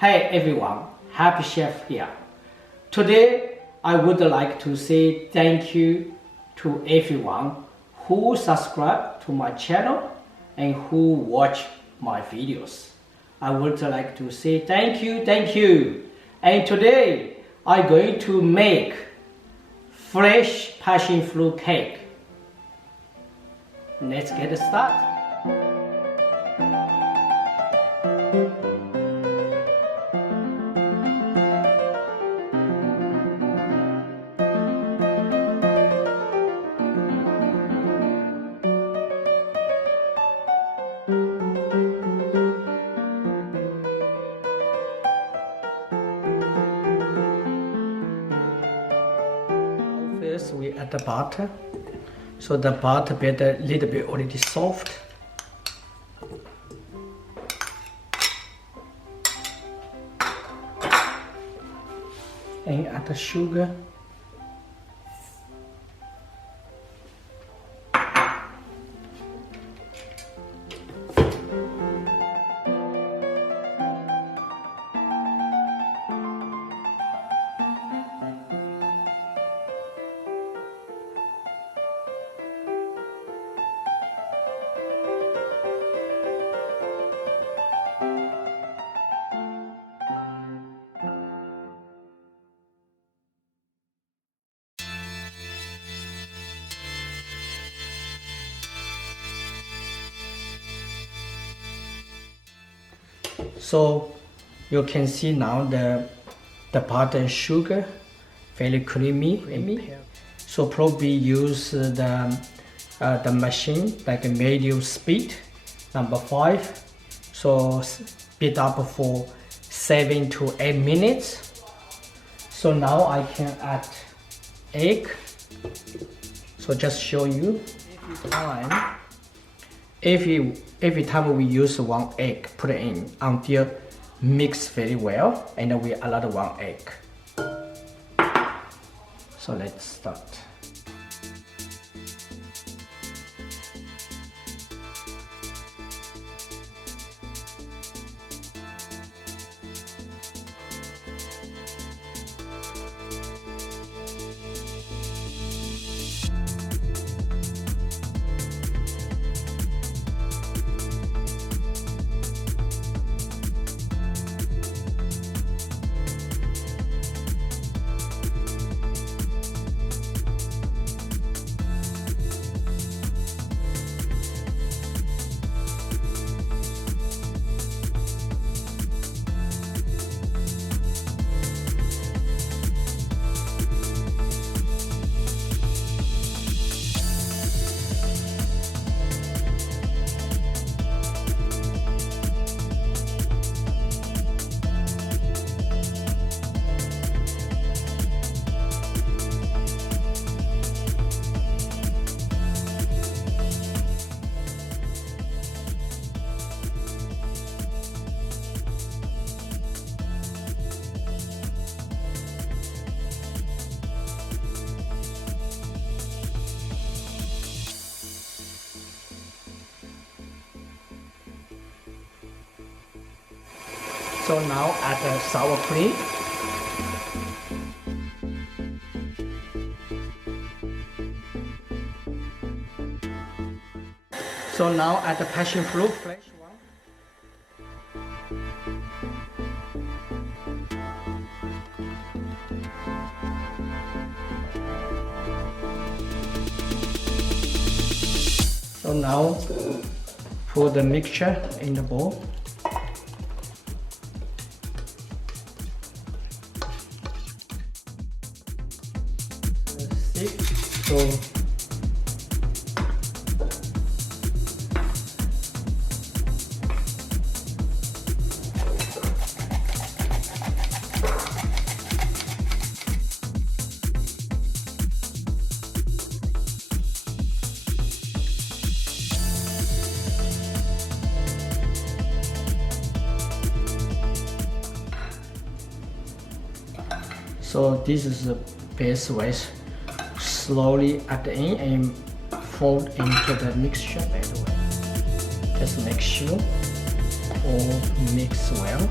Hey everyone, Happy Chef here. Today I would like to say thank you to everyone who subscribe to my channel and who watch my videos. I would like to say thank you. And today I'm going to make fresh passion fruit cake. Let's get started. First we add the butter, so the butter get a little bit already soft. And add the sugar. So you can see now the butter and sugar very creamy. So probably use the machine like a medium speed, number 5. So speed up for 7 to 8 minutes. So now I can add egg. So just show you every time we use 1 egg, put it in until mix very well, and then we add 1 egg. So let's start. So now add the sour cream. So now add the passion fruit, fresh one. So now pour the mixture in the bowl. So this is the best way. Slowly add in and fold into the mixture by the way. Just make sure all mix well.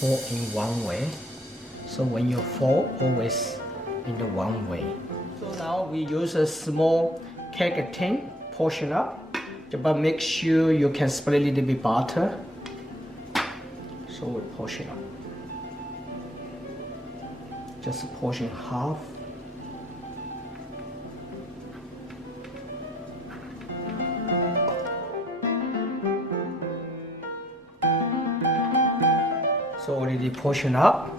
fall in one way. So when you fall, always in the one way. So now we use a small cake tin, portion up, but make sure you can spread a little bit butter. So we portion up. Just portion half. So already portion up.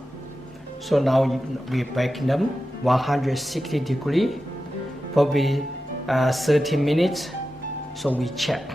So now we bake them 160 degrees, probably 30 minutes. So we check.